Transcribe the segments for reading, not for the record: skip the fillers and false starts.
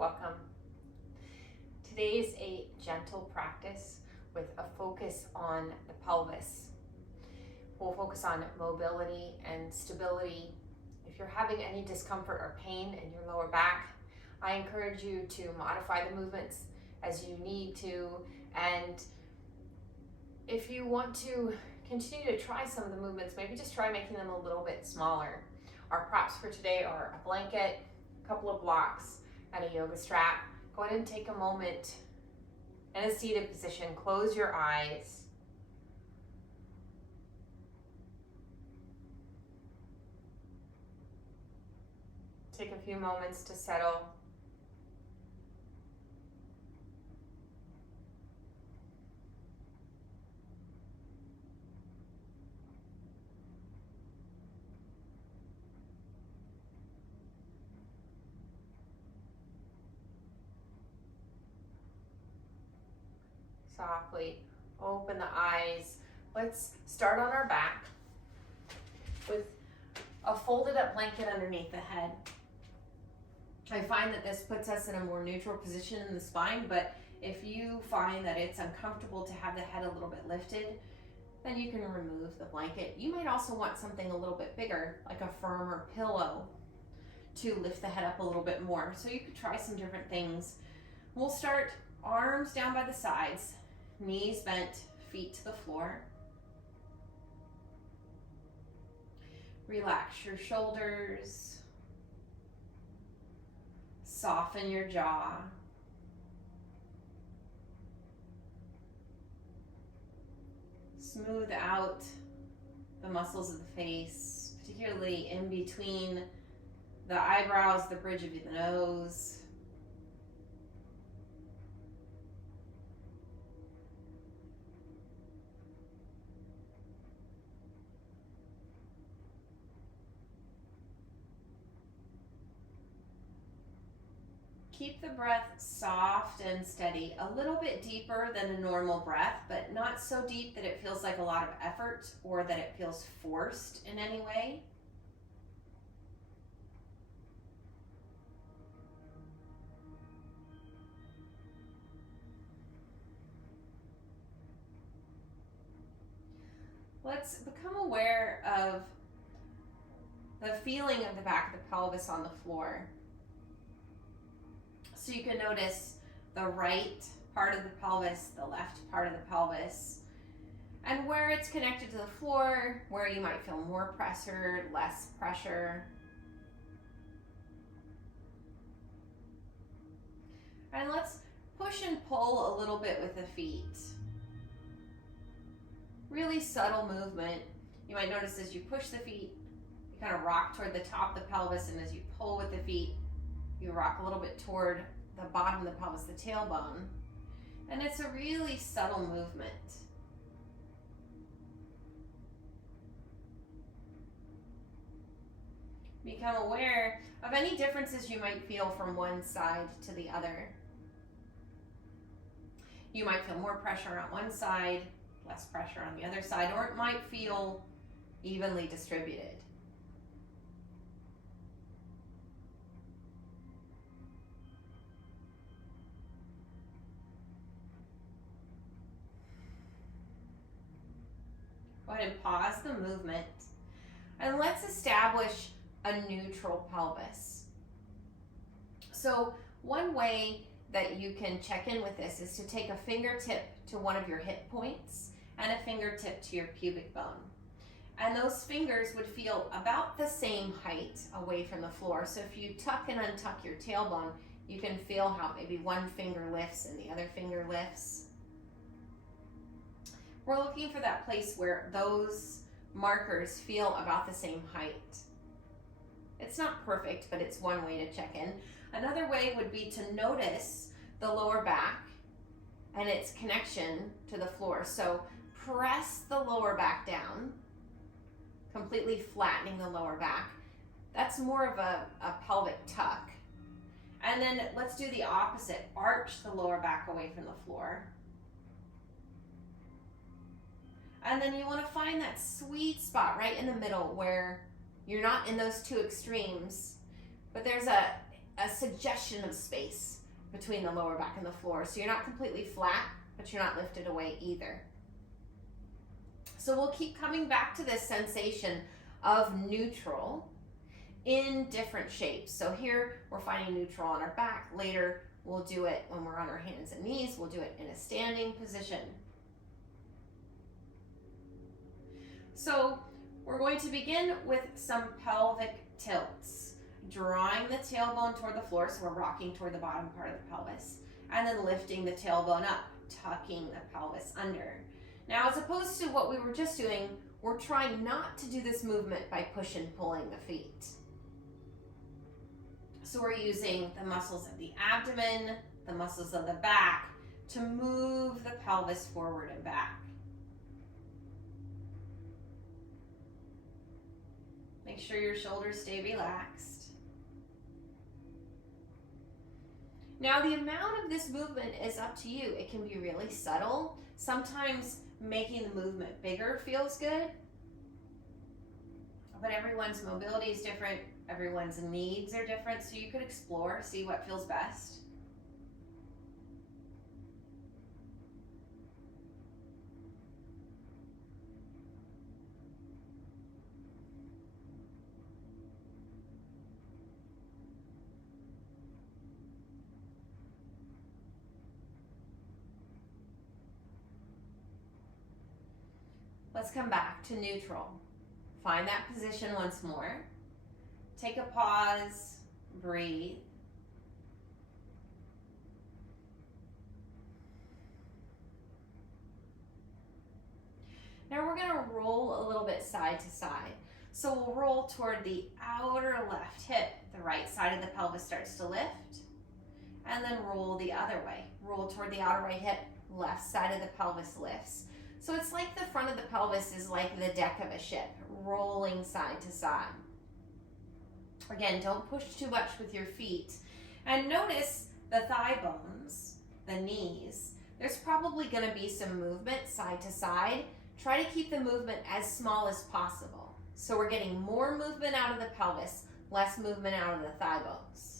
welcome. Today is a gentle practice with a focus on the pelvis. We'll focus on mobility and stability. If you're having any discomfort or pain in your lower back, I encourage you to modify the movements as you need to, and if you want to continue to try some of the movements, maybe just try making them a little bit smaller. Our props for today are a blanket, a couple of blocks, and a yoga strap. Go ahead and take a moment in a seated position. Close your eyes. Take a few moments to settle. Softly open the eyes. Let's start on our back with a folded up blanket underneath the head. I find that this puts us in a more neutral position in the spine, but if you find that it's uncomfortable to have the head a little bit lifted, then you can remove the blanket. You might also want something a little bit bigger, like a firmer pillow, to lift the head up a little bit more. So you could try some different things. We'll start arms down by the sides, knees bent, feet to the floor. Relax your shoulders. Soften your jaw. Smooth out the muscles of the face, particularly in between the eyebrows, the bridge of the nose. Keep the breath soft and steady, a little bit deeper than a normal breath, but not so deep that it feels like a lot of effort or that it feels forced in any way. Let's become aware of the feeling of the back of the pelvis on the floor. So you can notice the right part of the pelvis, the left part of the pelvis, and where it's connected to the floor, where you might feel more pressure, less pressure. And let's push and pull a little bit with the feet. Really subtle movement. You might notice as you push the feet, you kind of rock toward the top of the pelvis, and as you pull with the feet, you rock a little bit toward the bottom of the pelvis, the tailbone. And it's a really subtle movement. Become aware of any differences you might feel from one side to the other. You might feel more pressure on one side, less pressure on the other side, or it might feel evenly distributed. Go ahead and pause the movement, and let's establish a neutral pelvis. So one way that you can check in with this is to take a fingertip to one of your hip points and a fingertip to your pubic bone. And those fingers would feel about the same height away from the floor. So if you tuck and untuck your tailbone, you can feel how maybe one finger lifts and the other finger lifts. We're looking for that place where those markers feel about the same height. It's not perfect, but it's one way to check in. Another way would be to notice the lower back and its connection to the floor. So press the lower back down, completely flattening the lower back. That's more of a pelvic tuck. And then let's do the opposite. Arch the lower back away from the floor. And then you want to find that sweet spot right in the middle where you're not in those two extremes, but there's a a suggestion of space between the lower back and the floor. So you're not completely flat, but you're not lifted away either. So we'll keep coming back to this sensation of neutral in different shapes. So here we're finding neutral on our back. Later we'll do it when we're on our hands and knees. We'll do it in a standing position. So we're going to begin with some pelvic tilts, drawing the tailbone toward the floor, so we're rocking toward the bottom part of the pelvis, and then lifting the tailbone up, tucking the pelvis under. Now, as opposed to what we were just doing, we're trying not to do this movement by push and pulling the feet. So we're using the muscles of the abdomen, the muscles of the back, to move the pelvis forward and back. Make sure your shoulders stay relaxed. Now, the amount of this movement is up to you. It can be really subtle. Sometimes making the movement bigger feels good, but everyone's mobility is different. Everyone's needs are different, so you could explore, see what feels best. Let's come back to neutral. Find that position once more. Take a pause, breathe. Now we're going to roll a little bit side to side. So we'll roll toward the outer left hip. The right side of the pelvis starts to lift. And then roll the other way. Roll toward the outer right hip. Left side of the pelvis lifts. So it's like the front of the pelvis is like the deck of a ship, rolling side to side. Again, don't push too much with your feet. And notice the thigh bones, the knees. There's probably going to be some movement side to side. Try to keep the movement as small as possible. So we're getting more movement out of the pelvis, less movement out of the thigh bones.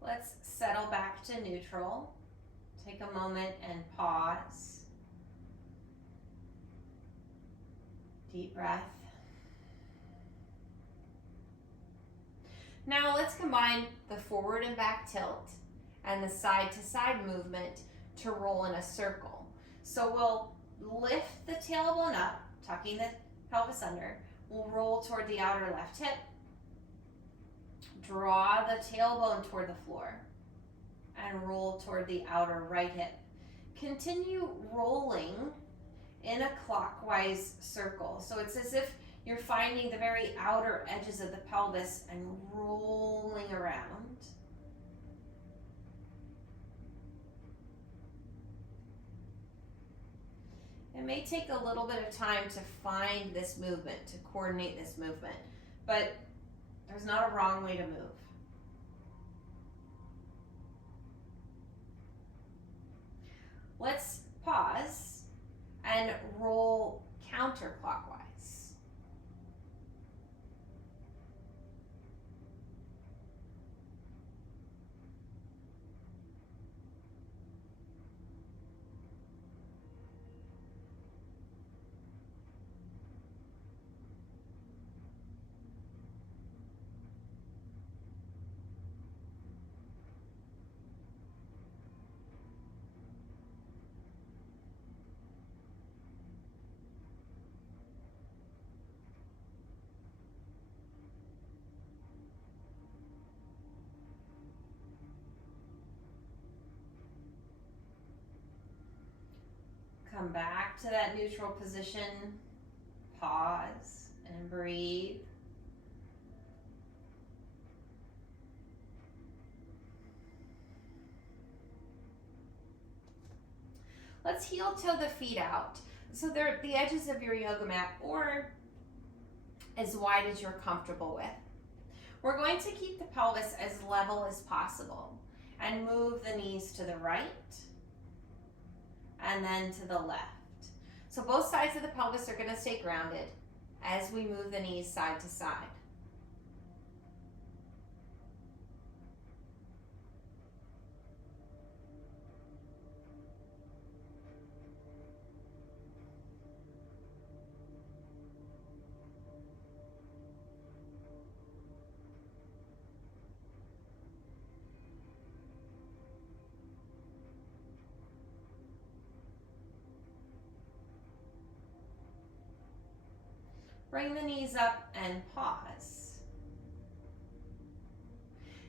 Let's settle back to neutral. Take a moment and pause. Deep breath. Now let's combine the forward and back tilt and the side to side movement to roll in a circle. So we'll lift the tailbone up, tucking the pelvis under. We'll roll toward the outer left hip. Draw the tailbone toward the floor and roll toward the outer right hip. Continue rolling in a clockwise circle. So it's as if you're finding the very outer edges of the pelvis and rolling around. It may take a little bit of time to find this movement, to coordinate this movement, but there's not a wrong way to move. Let's pause and roll counterclockwise. Come back to that neutral position, pause and breathe. Let's heel toe the feet out. So they're at the edges of your yoga mat or as wide as you're comfortable with. We're going to keep the pelvis as level as possible and move the knees to the right and then to the left. So both sides of the pelvis are going to stay grounded as we move the knees side to side. Bring the knees up and pause.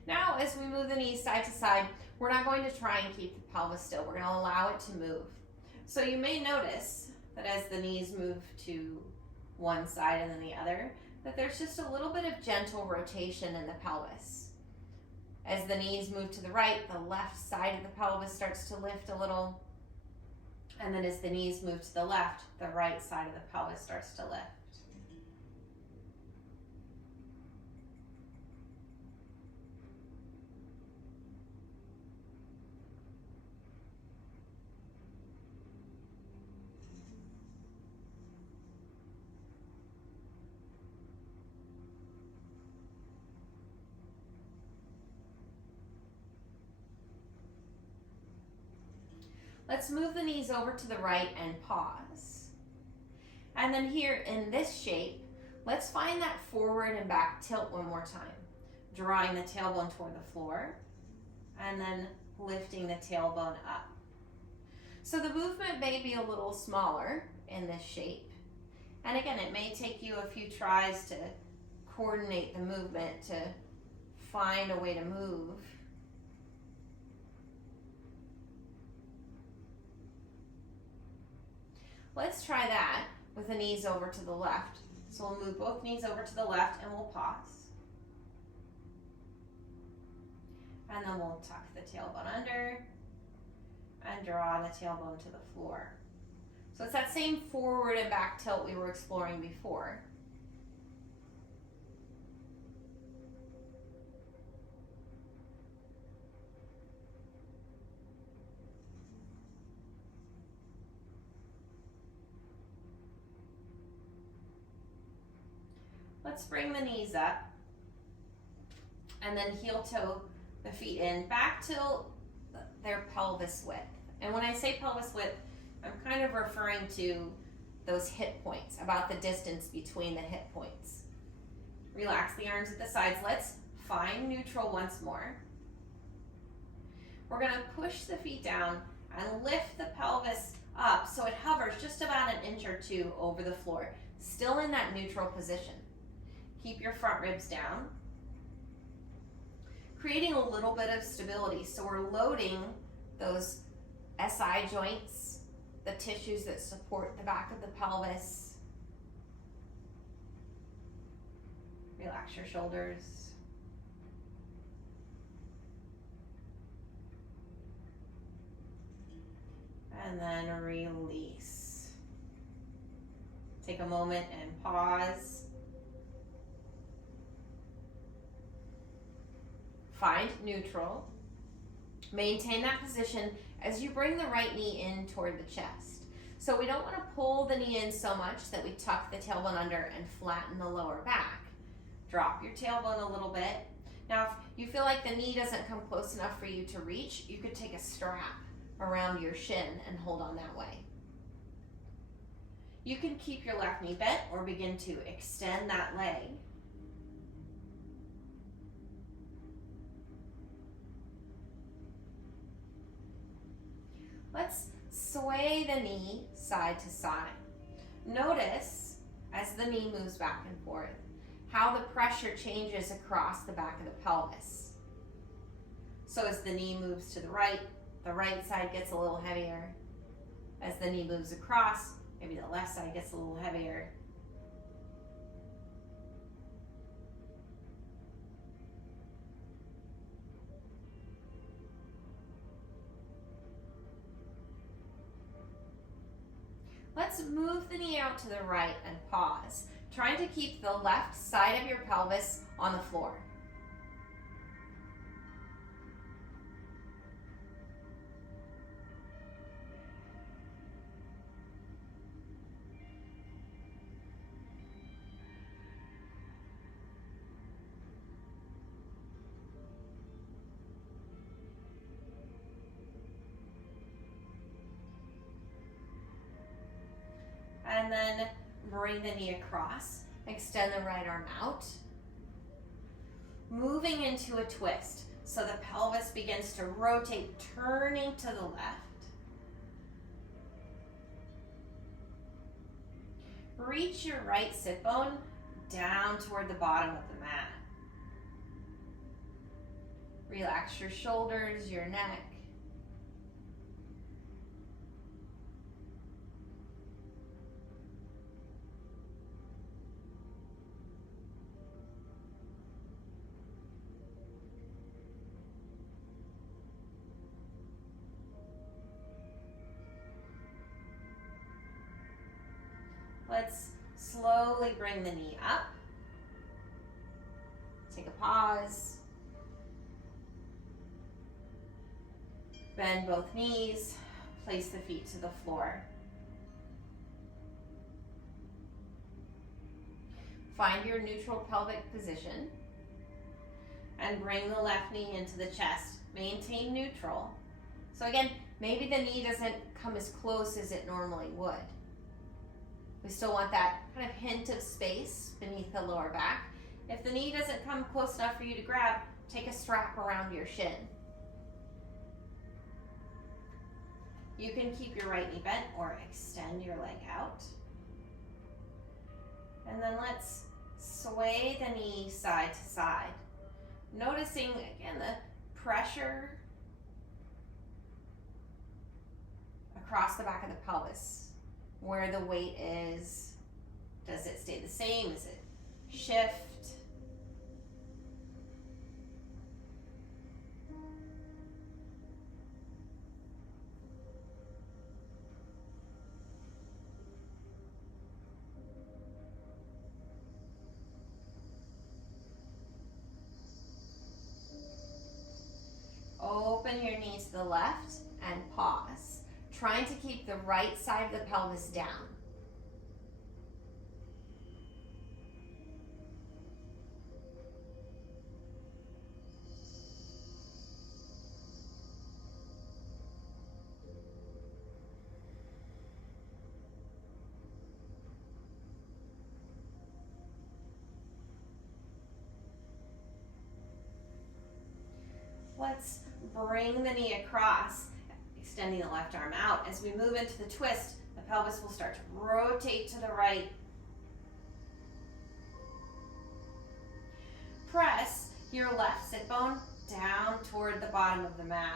Now, as we move the knees side to side, we're not going to try and keep the pelvis still. We're going to allow it to move. So you may notice that as the knees move to one side and then the other, that there's just a little bit of gentle rotation in the pelvis. As the knees move to the right, the left side of the pelvis starts to lift a little. And then as the knees move to the left, the right side of the pelvis starts to lift. Let's move the knees over to the right and pause. And then here in this shape, let's find that forward and back tilt one more time. Drawing the tailbone toward the floor and then lifting the tailbone up. So the movement may be a little smaller in this shape. And again, it may take you a few tries to coordinate the movement to find a way to move. Let's try that with the knees over to the left. So we'll move both knees over to the left and we'll pause. And then we'll tuck the tailbone under and draw the tailbone to the floor. So it's that same forward and back tilt we were exploring before. Let's bring the knees up and then heel toe the feet in back to their pelvis width. And when I say pelvis width, I'm kind of referring to those hip points, about the distance between the hip points. Relax the arms at the sides. Let's find neutral once more. We're going to push the feet down and lift the pelvis up so it hovers just about an inch or two over the floor, still in that neutral position. Keep your front ribs down, creating a little bit of stability. So we're loading those SI joints, the tissues that support the back of the pelvis. Relax your shoulders. And then release. Take a moment and pause. Find neutral. Maintain that position as you bring the right knee in toward the chest. So we don't want to pull the knee in so much that we tuck the tailbone under and flatten the lower back. Drop your tailbone a little bit. Now, if you feel like the knee doesn't come close enough for you to reach, you could take a strap around your shin and hold on that way. You can keep your left knee bent or begin to extend that leg. Let's sway the knee side to side. Notice as the knee moves back and forth how the pressure changes across the back of the pelvis. So as the knee moves to the right side gets a little heavier. As the knee moves across, maybe the left side gets a little heavier. Let's move the knee out to the right and pause, trying to keep the left side of your pelvis on the floor. And then bring the knee across. Extend the right arm out. Moving into a twist. So the pelvis begins to rotate, turning to the left. Reach your right sit bone down toward the bottom of the mat. Relax your shoulders, your neck. Let's slowly bring the knee up. Take a pause. Bend both knees. Place the feet to the floor. Find your neutral pelvic position and bring the left knee into the chest. Maintain neutral. So again, maybe the knee doesn't come as close as it normally would. We still want that kind of hint of space beneath the lower back. If the knee doesn't come close enough for you to grab, take a strap around your shin. You can keep your right knee bent or extend your leg out. And then let's sway the knee side to side. Noticing, again, the pressure across the back of the pelvis. Where the weight is. Does it stay the same? Is it shift? Open your knee to the left and pause, trying to keep the right side of the pelvis down. Let's bring the knee across, extending the left arm out. As we move into the twist, the pelvis will start to rotate to the right. Press your left sit bone down toward the bottom of the mat.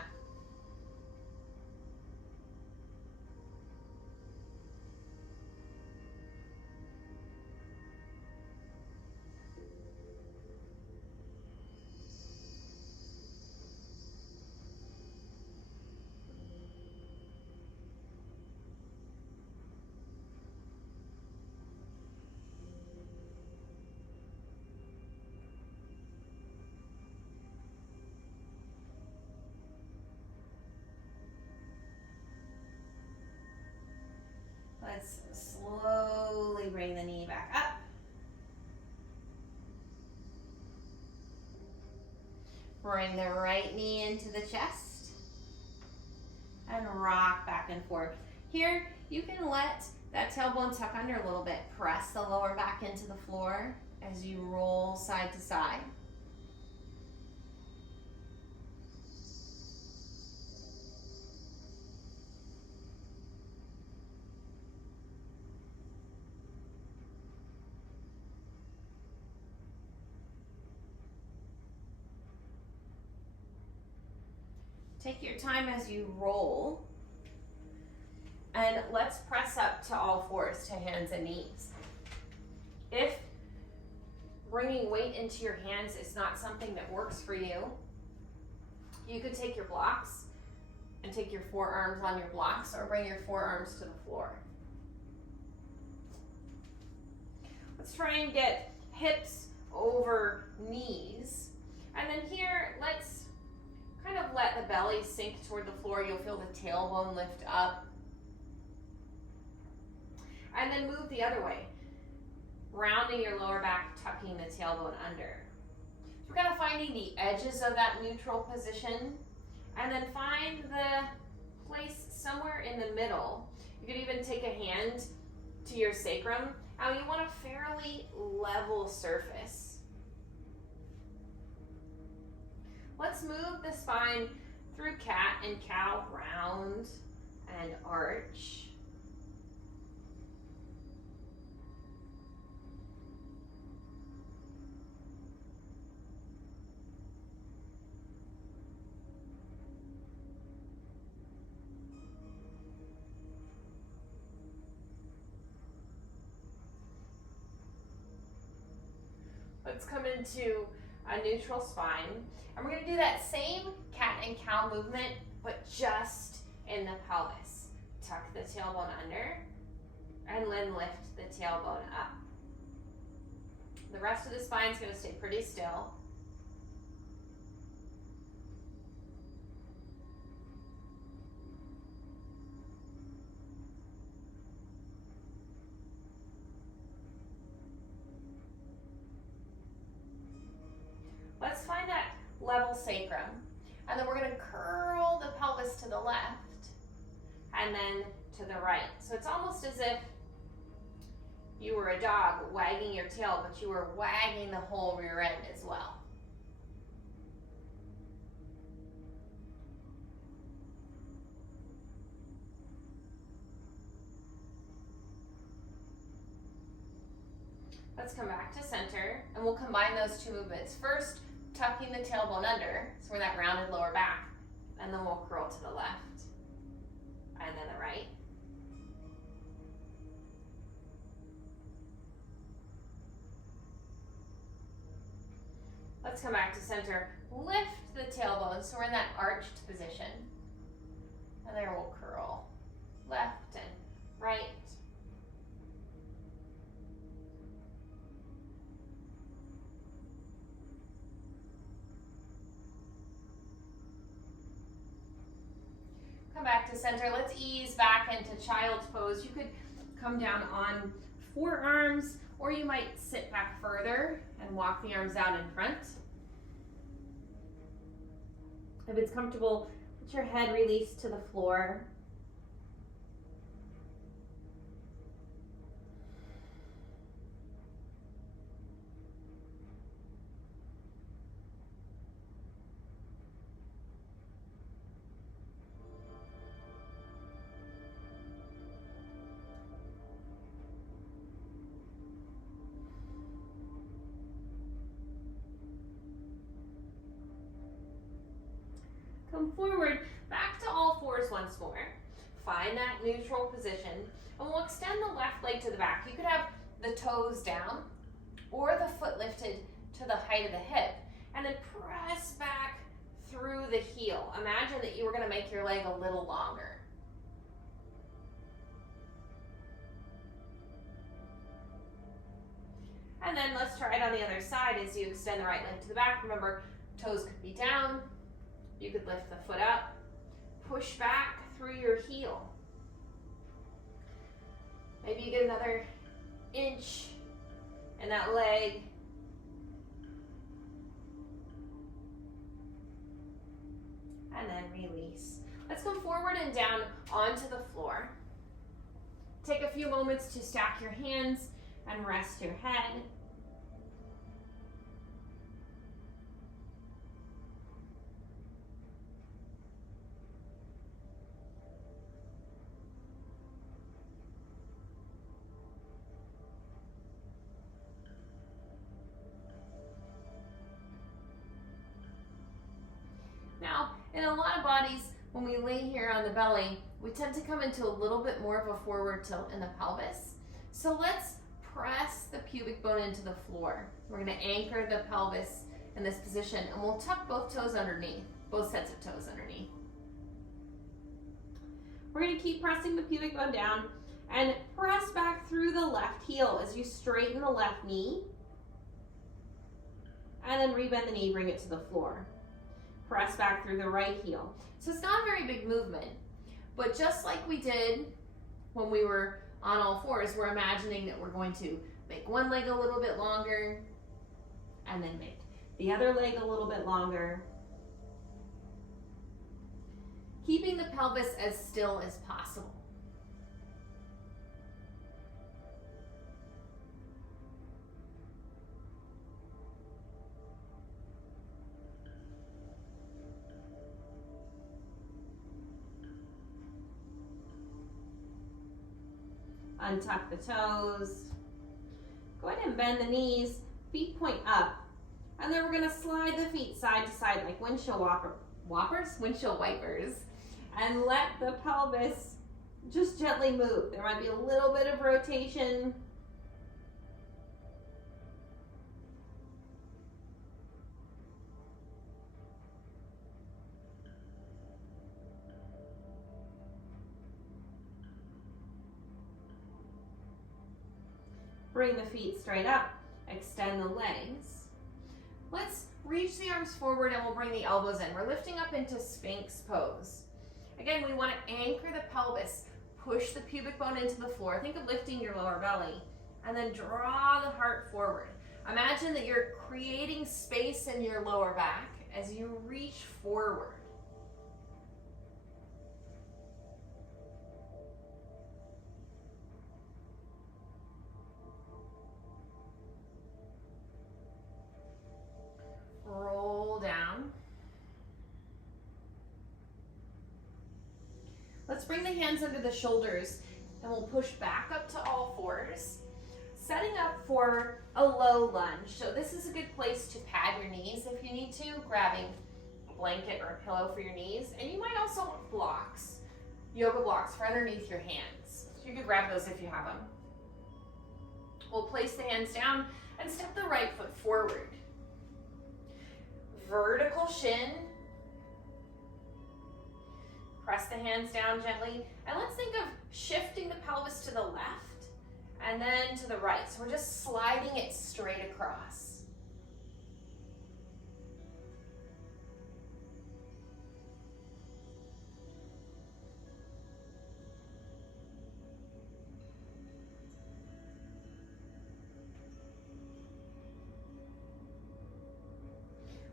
Let's slowly bring the knee back up. Bring the right knee into the chest and rock back and forth. Here, you can let that tailbone tuck under a little bit. Press the lower back into the floor as you roll side to side. Take your time as you roll, and let's press up to all fours, to hands and knees. If bringing weight into your hands is not something that works for you, you could take your blocks and take your forearms on your blocks, or bring your forearms to the floor. Let's try and get hips over knees. And then here, let's kind of let the belly sink toward the floor. You'll feel the tailbone lift up. And then move the other way, rounding your lower back, tucking the tailbone under. So we're kind of finding the edges of that neutral position, and then find the place somewhere in the middle. You could even take a hand to your sacrum, and you want a fairly level surface. Let's move the spine through cat and cow, round and arch. Let's come into a neutral spine. And we're going to do that same cat and cow movement, but just in the pelvis. Tuck the tailbone under, and then lift the tailbone up. The rest of the spine is going to stay pretty still. Let's find that level sacrum, and then we're going to curl the pelvis to the left and then to the right. So it's almost as if you were a dog wagging your tail, but you were wagging the whole rear end as well. Let's come back to center, and we'll combine those two movements. First, tucking the tailbone under, so we're that rounded lower back, and then we'll curl to the left, and then the right. Let's come back to center, lift the tailbone, so we're in that arched position, and there we'll curl left and right. Come back to center. Let's ease back into child's pose. You could come down on forearms, or you might sit back further and walk the arms out in front. If it's comfortable, let your head release to the floor. Come forward, back to all fours once more. Find that neutral position, and we'll extend the left leg to the back. You could have the toes down or the foot lifted to the height of the hip, and then press back through the heel. Imagine that you were going to make your leg a little longer. And then let's try it on the other side as you extend the right leg to the back. Remember, toes could be down. You could lift the foot up, push back through your heel. Maybe you get another inch in that leg. And then release. Let's come forward and down onto the floor. Take a few moments to stack your hands and rest your head. Now, in a lot of bodies, when we lay here on the belly, we tend to come into a little bit more of a forward tilt in the pelvis. So let's press the pubic bone into the floor. We're going to anchor the pelvis in this position, and we'll tuck both toes underneath, both sets of toes underneath. We're going to keep pressing the pubic bone down And press back through the left heel as you straighten the left knee. And then rebend the knee, bring it to the floor. Press back through the right heel. So it's not a very big movement, but just like we did when we were on all fours, we're imagining that we're going to make one leg a little bit longer and then make the other leg a little bit longer. Keeping the pelvis as still as possible. Untuck the toes. Go ahead and bend the knees, feet point up. And then we're gonna slide the feet side to side like windshield wipers. And let the pelvis just gently move. There might be a little bit of rotation. Bring the feet straight up, extend the legs. Let's reach the arms forward and we'll bring the elbows in. We're lifting up into Sphinx pose. Again, we want to anchor the pelvis, push the pubic bone into the floor. Think of lifting your lower belly and then draw the heart forward. Imagine that you're creating space in your lower back as you reach forward. Roll down. Let's bring the hands under the shoulders and we'll push back up to all fours, setting up for a low lunge. So this is a good place to pad your knees if you need to, grabbing a blanket or a pillow for your knees. And you might also want blocks, yoga blocks for underneath your hands. So you could grab those if you have them. We'll place the hands down and step the right foot forward. Vertical shin. Press the hands down gently. And let's think of shifting the pelvis to the left and then to the right. So we're just sliding it straight across.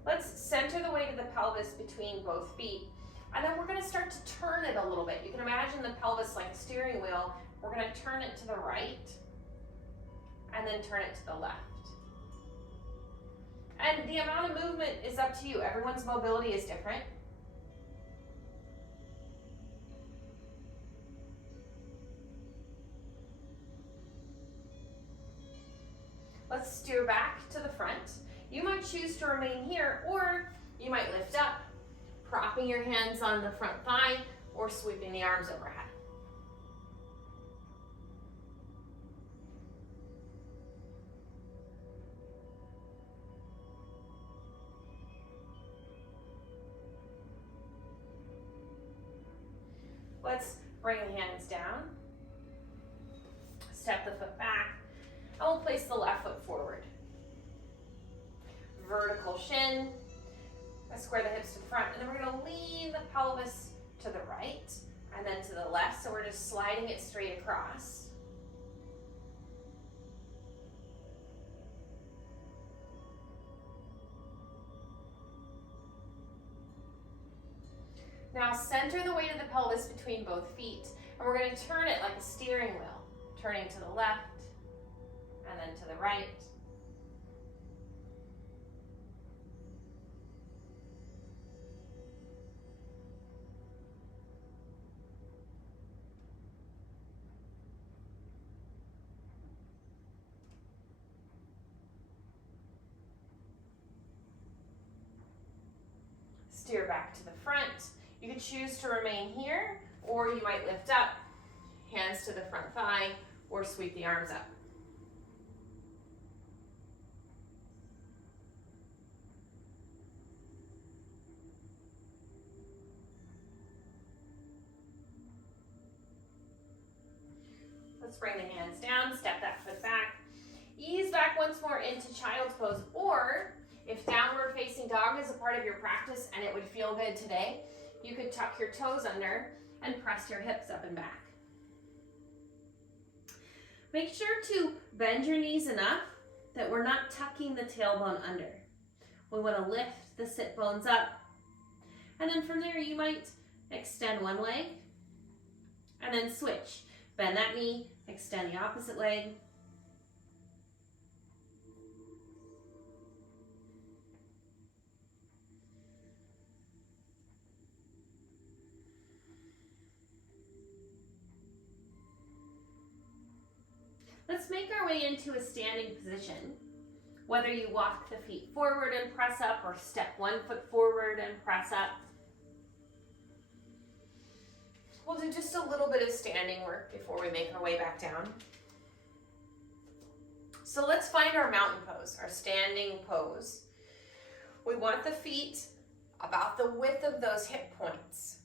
Let's center the weight of the pelvis between both feet. And then we're going to start to turn it a little bit. You can imagine the pelvis like a steering wheel. We're going to turn it to the right and then turn it to the left. And the amount of movement is up to you. Everyone's mobility is different. Let's steer back to the front. You might choose to remain here, or you might lift up, propping your hands on the front thigh or sweeping the arms overhead. Let's bring the hands down, step the foot back, and we'll place the left foot forward. Vertical shin. Let's square the hips to the front, and then we're going to lean the pelvis to the right and then to the left, so we're just sliding it straight across. Now center the weight of the pelvis between both feet, and we're going to turn it like a steering wheel, turning to the left and then to the right. Steer back to the front. You can choose to remain here, or you might lift up, hands to the front thigh, or sweep the arms up. bring the hands down, step that foot back. Ease back once more into child's pose, or if downward facing dog is a part of your practice and it would feel good today, you could tuck your toes under and press your hips up and back. Make sure to bend your knees enough that we're not tucking the tailbone under. We want to lift the sit bones up. And then from there you might extend one leg and then switch. Bend that knee, extend the opposite leg. Let's make our way into a standing position. Whether you walk the feet forward and press up or step one foot forward and press up. We'll do just a little bit of standing work before we make our way back down. So let's find our mountain pose, our standing pose. We want the feet about the width of those hip points.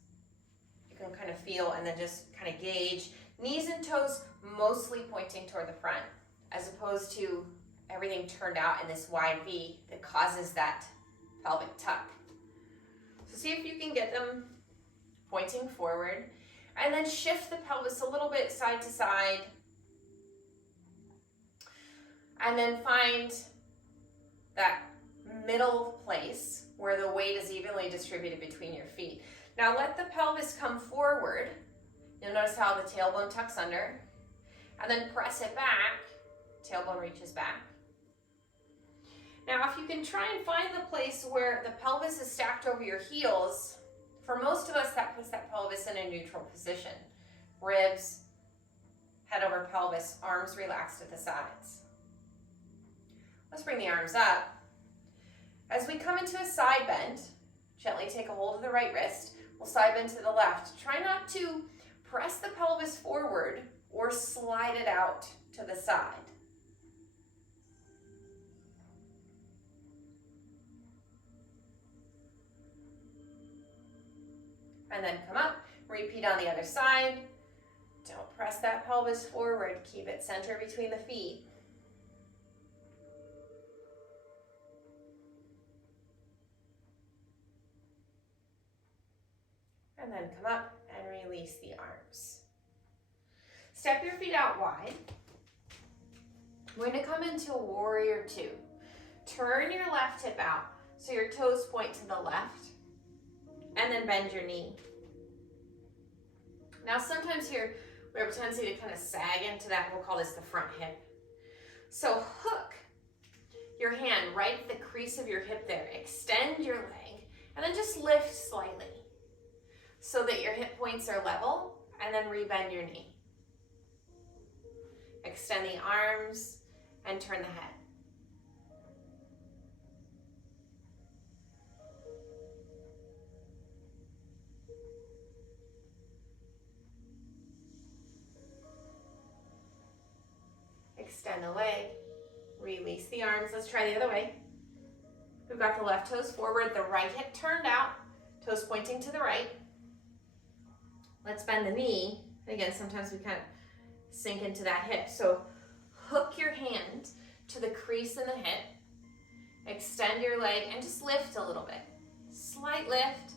You can kind of feel and then just kind of gauge. Knees and toes mostly pointing toward the front, as opposed to everything turned out in this wide V that causes that pelvic tuck. So see if you can get them pointing forward, and then shift the pelvis a little bit side to side, and then find that middle place where the weight is evenly distributed between your feet. Now let the pelvis come forward. You'll notice how the tailbone tucks under, and then press it back, tailbone reaches back. Now if you can try and find the place where the pelvis is stacked over your heels, for most of us that puts that pelvis in a neutral position. Ribs, head over pelvis, arms relaxed at the sides. Let's bring the arms up. As we come into a side bend, gently take a hold of the right wrist. We'll side bend to the left. Try not to press the pelvis forward or slide it out to the side. And then come up, repeat on the other side. Don't press that pelvis forward, keep it center between the feet. And then come up and release the arms. Step your feet out wide. We're going to come into warrior two. Turn your left hip out so your toes point to the left, and then bend your knee. Now sometimes here we have a tendency to kind of sag into that. We'll call this the front hip. So hook your hand right at the crease of your hip there. Extend your leg and then just lift slightly so that your hip points are level, and then rebend your knee. Extend the arms and turn the head. Extend the leg, release the arms. Let's try the other way. We've got the left toes forward, the right hip turned out, toes pointing to the right. Let's bend the knee. And again, sometimes we kind of sink into that hip. So hook your hand to the crease in the hip, extend your leg, and just lift a little bit. Slight lift,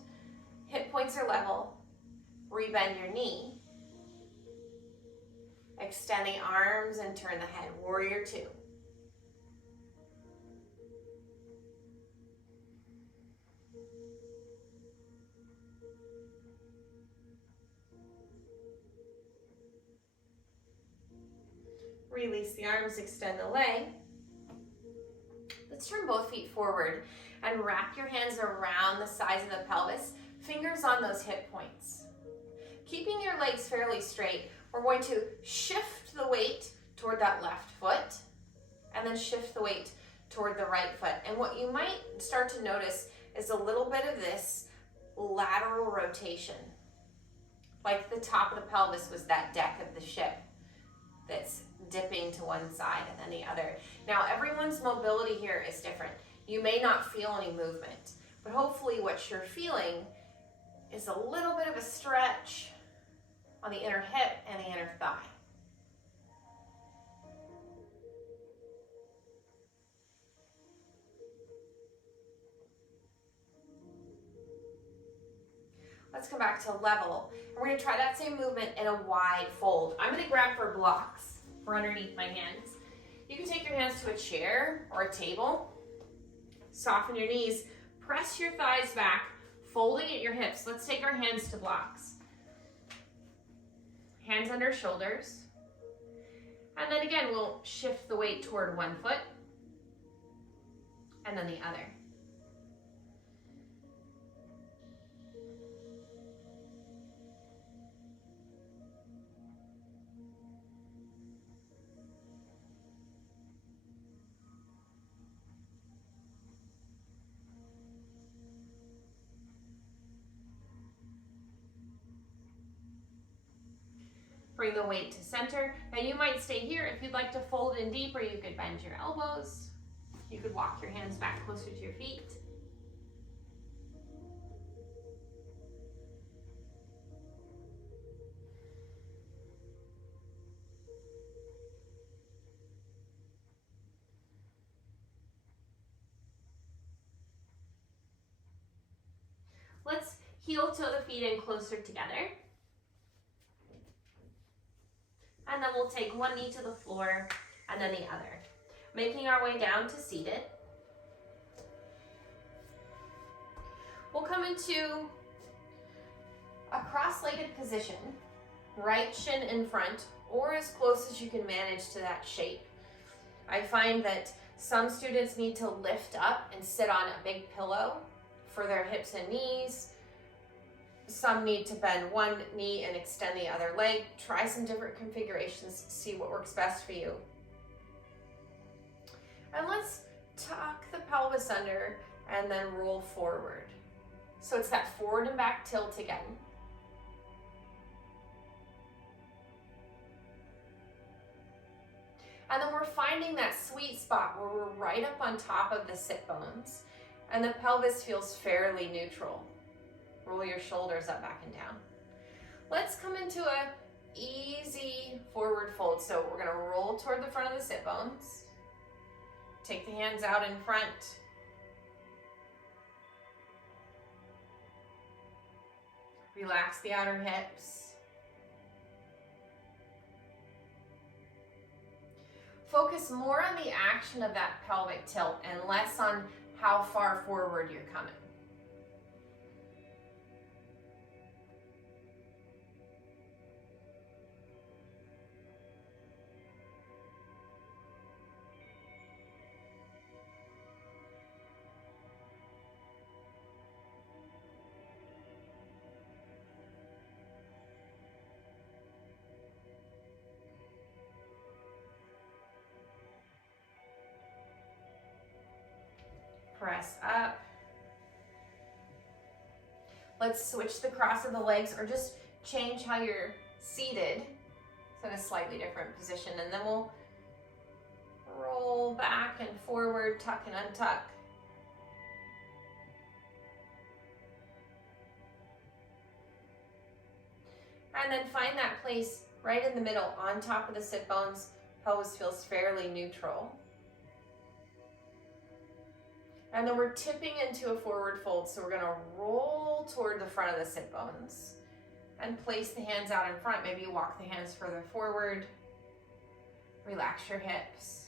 hip points are level, rebend your knee. Extend the arms and turn the head, warrior two. Release the arms, extend the leg. Let's turn both feet forward and wrap your hands around the sides of the pelvis, fingers on those hip points. Keeping your legs fairly straight, we're going to shift the weight toward that left foot and then shift the weight toward the right foot. And what you might start to notice is a little bit of this lateral rotation. Like the top of the pelvis was that deck of the ship that's dipping to one side and then the other. Now everyone's mobility here is different. You may not feel any movement, but hopefully what you're feeling is a little bit of a stretch on the inner hip and the inner thigh. Let's come back to level. And we're gonna try that same movement in a wide fold. I'm gonna grab for blocks for underneath my hands. You can take your hands to a chair or a table. Soften your knees. Press your thighs back, folding at your hips. Let's take our hands to blocks. Hands under shoulders. And then again, we'll shift the weight toward one foot and then the other. Bring the weight to center. Now you might stay here. If you'd like to fold in deeper, you could bend your elbows. You could walk your hands back closer to your feet. Let's heel toe the feet in closer together. And then we'll take one knee to the floor and then the other. Making our way down to seated. We'll come into a cross-legged position, right shin in front, or as close as you can manage to that shape. I find that some students need to lift up and sit on a big pillow for their hips and knees. Some need to bend one knee and extend the other leg. Try some different configurations, see what works best for you. And let's tuck the pelvis under and then roll forward. So it's that forward and back tilt again. And then we're finding that sweet spot where we're right up on top of the sit bones and the pelvis feels fairly neutral. Roll your shoulders up, back, and down. Let's come into a easy forward fold. So we're gonna roll toward the front of the sit bones. Take the hands out in front. Relax the outer hips. Focus more on the action of that pelvic tilt and less on how far forward you're coming. Press up. Let's switch the cross of the legs or just change how you're seated. It's in a slightly different position. And then we'll roll back and forward, tuck and untuck. And then find that place right in the middle on top of the sit bones. Pelvis feels fairly neutral. And then we're tipping into a forward fold. So we're gonna roll toward the front of the sit bones and place the hands out in front. Maybe you walk the hands further forward. Relax your hips.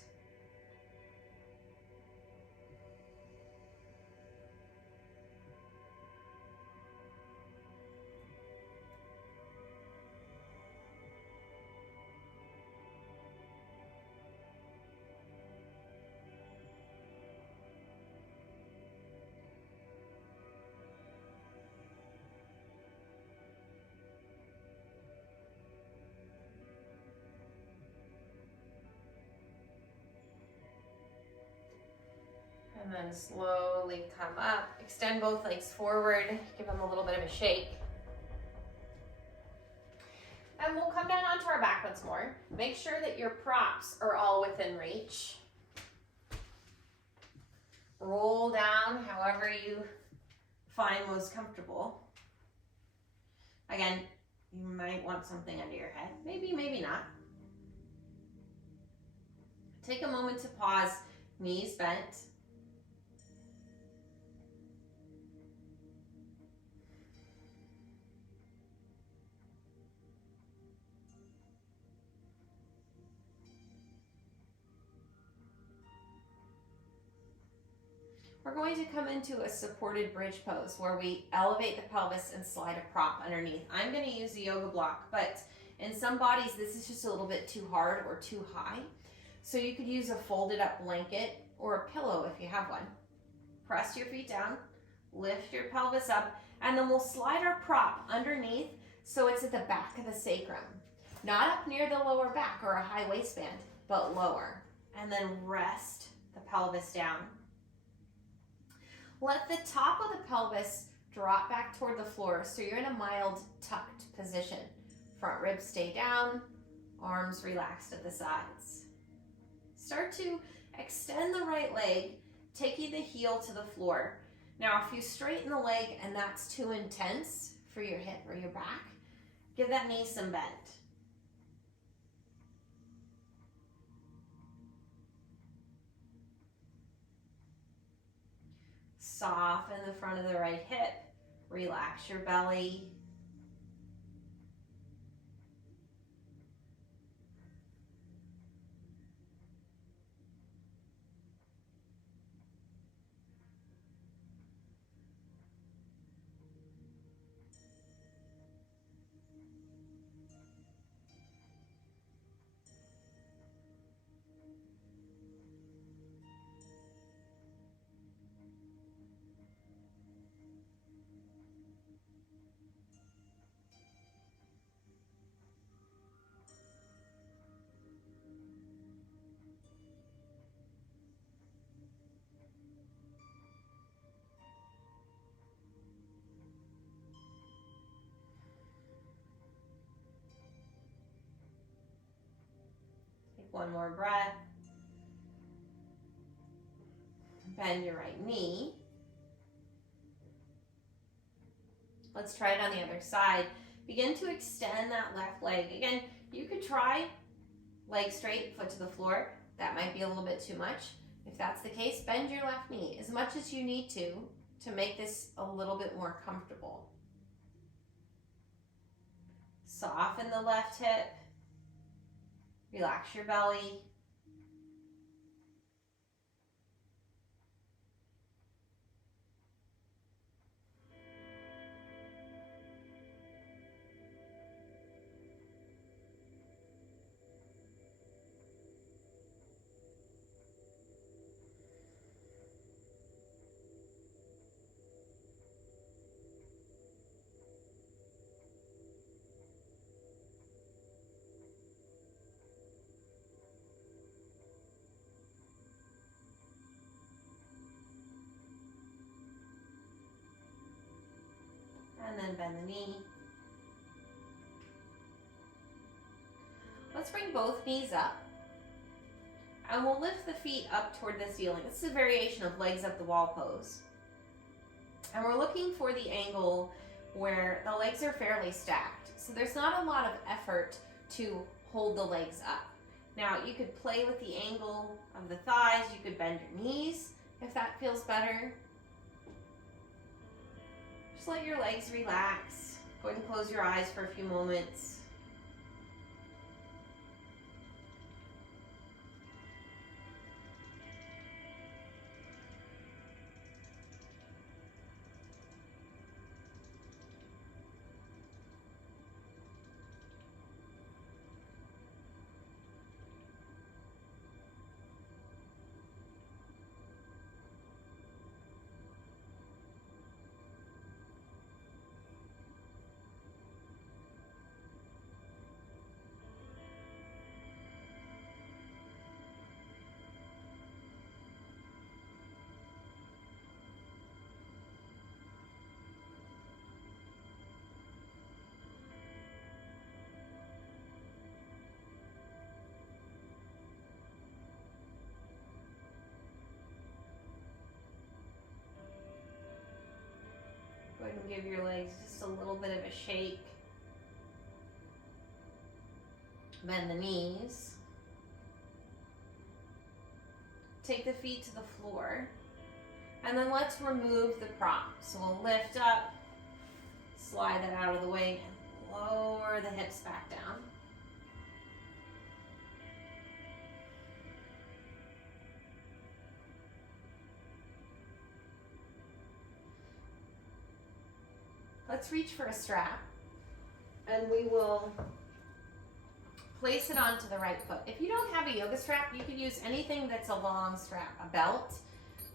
And then slowly come up. Extend both legs forward. Give them a little bit of a shake. And we'll come down onto our back once more. Make sure that your props are all within reach. Roll down however you find most comfortable. Again, you might want something under your head. Maybe, maybe not. Take a moment to pause, knees bent. we're going to come into a supported bridge pose where we elevate the pelvis and slide a prop underneath. I'm going to use a yoga block, but in some bodies this is just a little bit too hard or too high. So you could use a folded up blanket or a pillow if you have one. Press your feet down, lift your pelvis up, and then we'll slide our prop underneath so it's at the back of the sacrum. Not up near the lower back or a high waistband, but lower. And then rest the pelvis down. Let the top of the pelvis drop back toward the floor so you're in a mild tucked position. Front ribs stay down, arms relaxed at the sides. Start to extend the right leg, taking the heel to the floor. Now, if you straighten the leg and that's too intense for your hip or your back, give that knee some bend. Soften the front of the right hip, relax your belly. Take one more breath. Bend your right knee. Let's try it on the other side. Begin to extend that left leg. Again, you could try leg straight, foot to the floor. That might be a little bit too much. If that's the case, bend your left knee as much as you need to make this a little bit more comfortable. Soften the left hip. Relax your belly. And then bend the knee. Let's bring both knees up. And we'll lift the feet up toward the ceiling. This is a variation of legs up the wall pose. And we're looking for the angle where the legs are fairly stacked. So there's not a lot of effort to hold the legs up. Now you could play with the angle of the thighs. You could bend your knees if that feels better. Just let your legs relax. Go ahead and close your eyes for a few moments. Go ahead and give your legs just a little bit of a shake. Bend the knees. Take the feet to the floor. And then let's remove the prop. So we'll lift up, slide that out of the way, and lower the hips back down. Let's reach for a strap, and we will place it onto the right foot. If you don't have a yoga strap, you could use anything that's a long strap, a belt,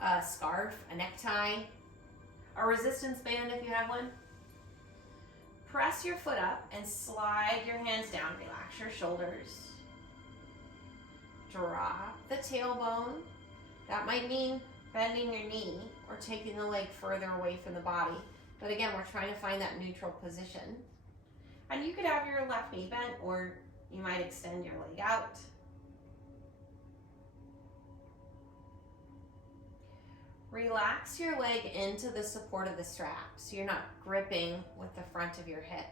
a scarf, a necktie, a resistance band if you have one. Press your foot up and slide your hands down. Relax your shoulders. Drop the tailbone. That might mean bending your knee or taking the leg further away from the body. But again, we're trying to find that neutral position. And you could have your left knee bent, or you might extend your leg out. Relax your leg into the support of the strap so you're not gripping with the front of your hip.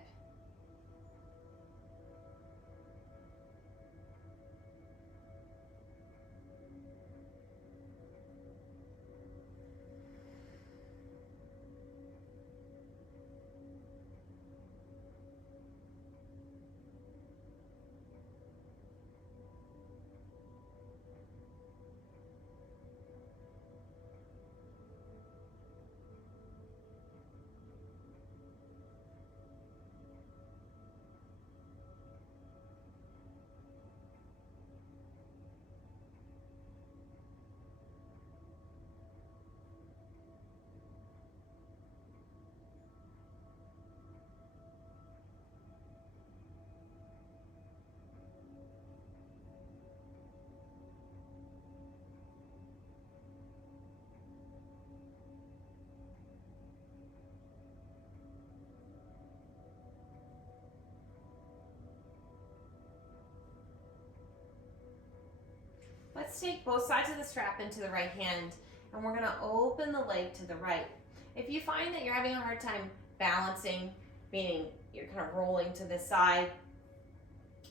Let's take both sides of the strap into the right hand, and we're going to open the leg to the right. If you find that you're having a hard time balancing, meaning you're kind of rolling to this side,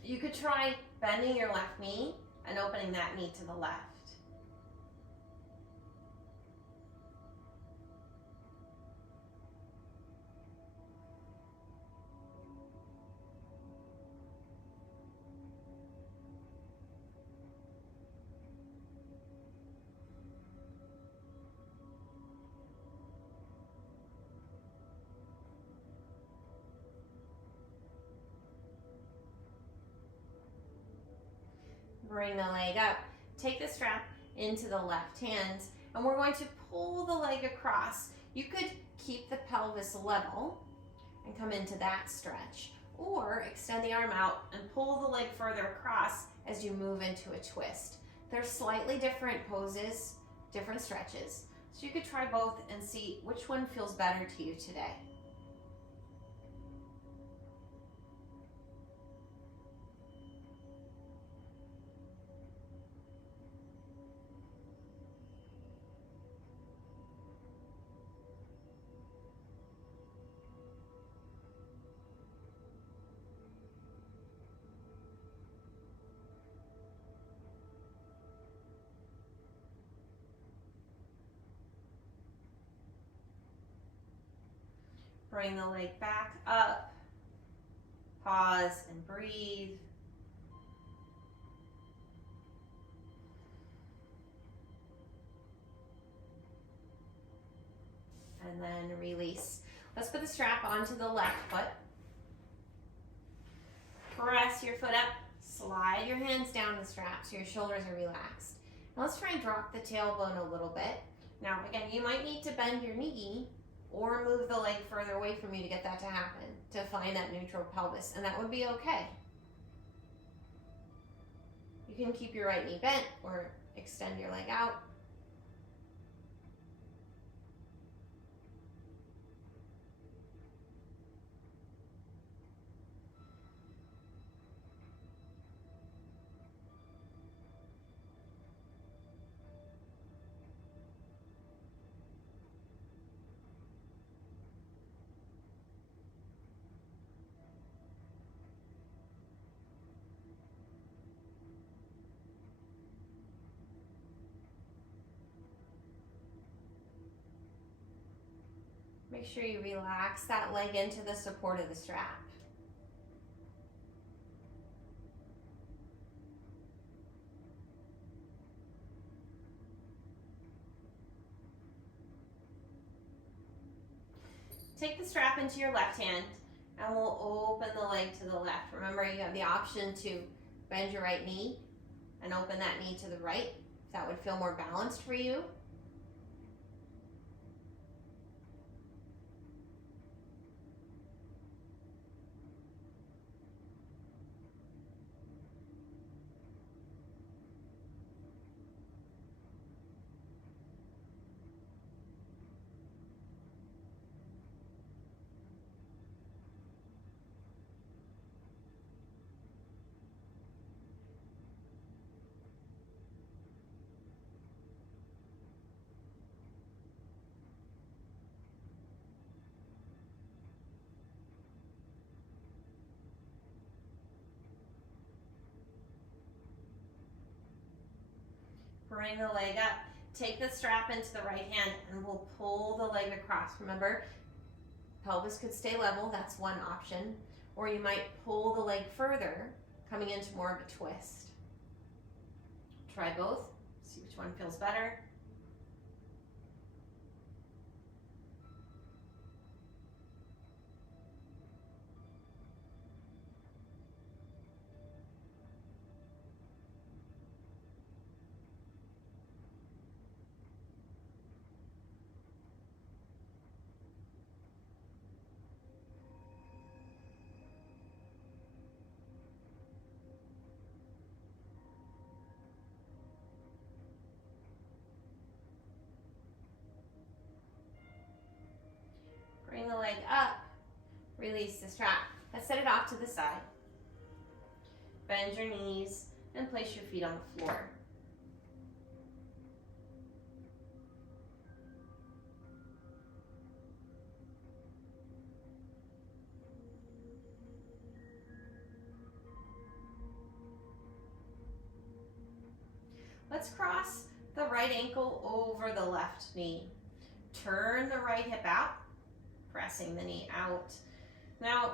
you could try bending your left knee and opening that knee to the left. Bring the leg up. Take the strap into the left hand, and we're going to pull the leg across. You could keep the pelvis level and come into that stretch, or extend the arm out and pull the leg further across as you move into a twist. They're slightly different poses, different stretches, so you could try both and see which one feels better to you today. Bring the leg back up. Pause and breathe. And then release. Let's put the strap onto the left foot. Press your foot up. Slide your hands down the strap so your shoulders are relaxed. Now let's try and drop the tailbone a little bit. Now again, you might need to bend your knee or move the leg further away from you to get that to happen, to find that neutral pelvis, and that would be okay. You can keep your right knee bent or extend your leg out. Make sure you relax that leg into the support of the strap. Take the strap into your left hand and we'll open the leg to the left. Remember, you have the option to bend your right knee and open that knee to the right, if that would feel more balanced for you. Bring the leg up. Take the strap into the right hand and we'll pull the leg across. Remember, pelvis could stay level, that's one option. Or you might pull the leg further, coming into more of a twist. Try both, see which one feels better. Bring the leg up, release the strap. Let's set it off to the side. Bend your knees and place your feet on the floor. Let's cross the right ankle over the left knee. Turn the right hip out, pressing the knee out. Now,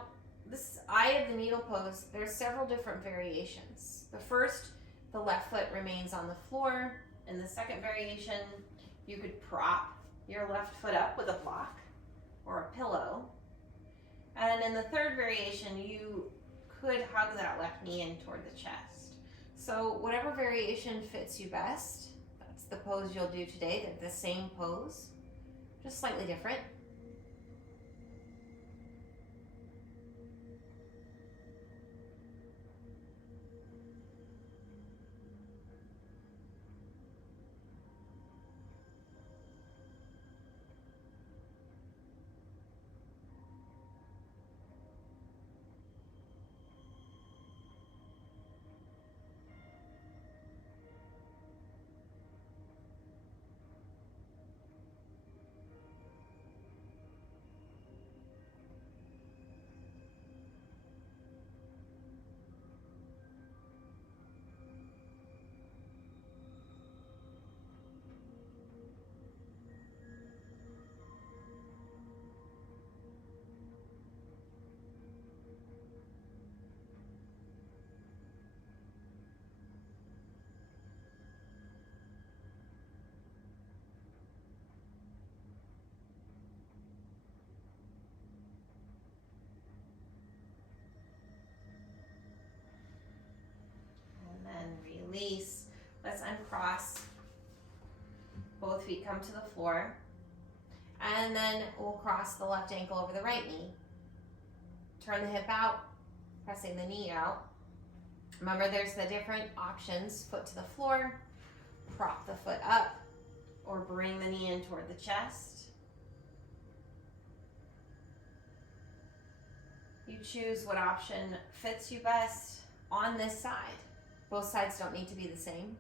this eye of the needle pose, there's several different variations. The first, the left foot remains on the floor. In the second variation, you could prop your left foot up with a block or a pillow. And in the third variation, you could hug that left knee in toward the chest. So whatever variation fits you best, that's the pose you'll do today. They're the same pose, just slightly different. Release. Let's uncross. Both feet come to the floor. And then we'll cross the left ankle over the right knee. Turn the hip out, pressing the knee out. Remember, there's the different options. Foot to the floor, prop the foot up, or bring the knee in toward the chest. You choose what option fits you best on this side. Both sides don't need to be the same.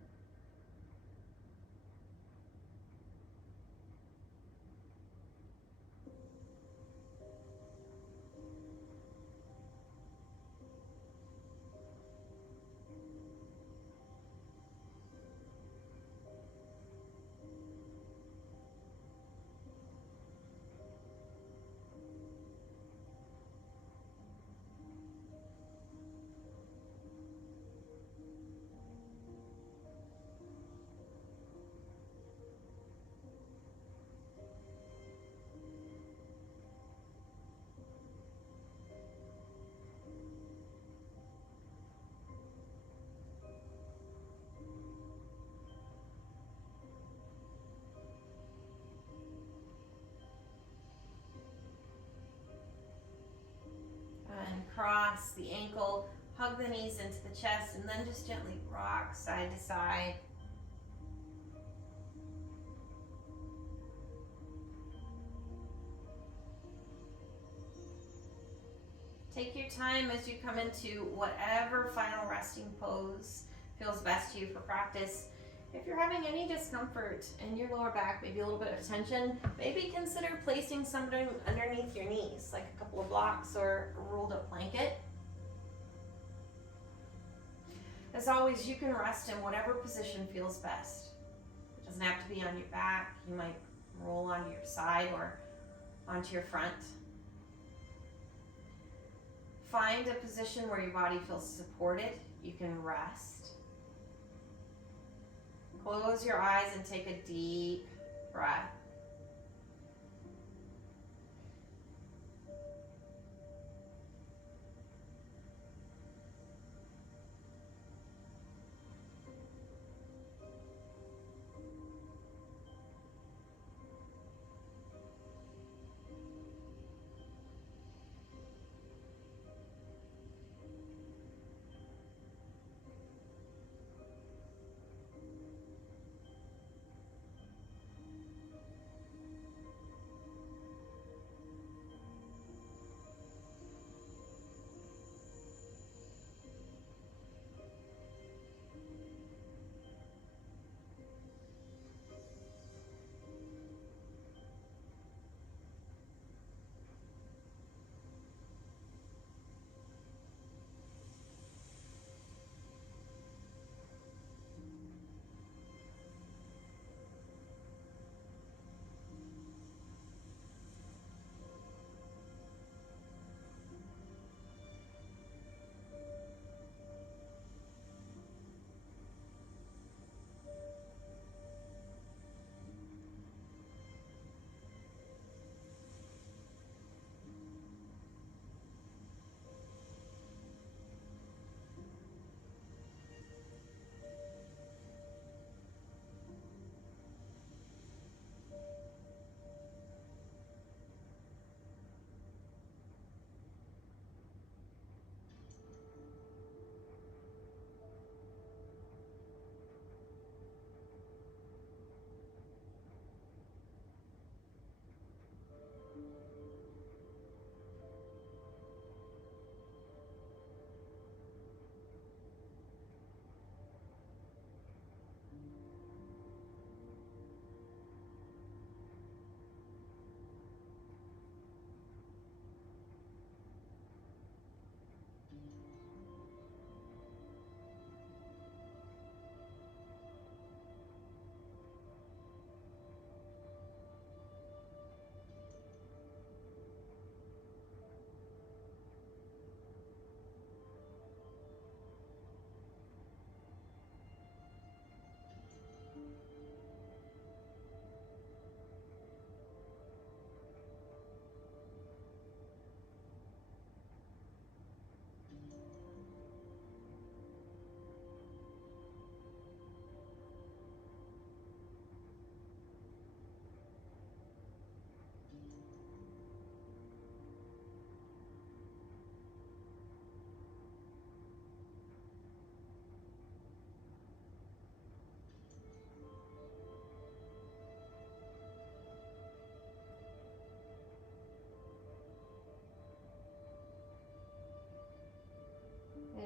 and cross the ankle, hug the knees into the chest, and then just gently rock side to side. Take your time as you come into whatever final resting pose feels best to you for practice. If you're having any discomfort in your lower back, maybe a little bit of tension, maybe consider placing something underneath your knees, like a couple of blocks or a rolled up blanket. As always, you can rest in whatever position feels best. It doesn't have to be on your back. You might roll onto your side or onto your front. Find a position where your body feels supported. You can rest. Close your eyes and take a deep breath.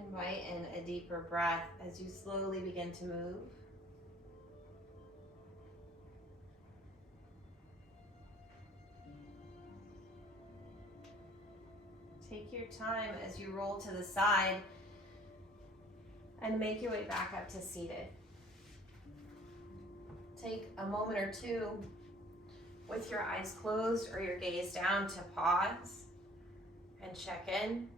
Invite in a deeper breath as you slowly begin to move. Take your time as you roll to the side and make your way back up to seated. Take a moment or two with your eyes closed or your gaze down to pause and check in.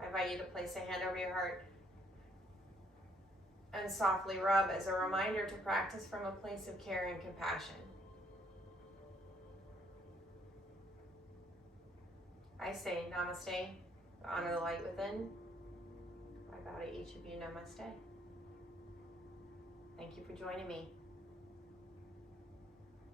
I invite you to place a hand over your heart and softly rub as a reminder to practice from a place of care and compassion. I say namaste, honor the light within. I bow to each of you, namaste. Thank you for joining me.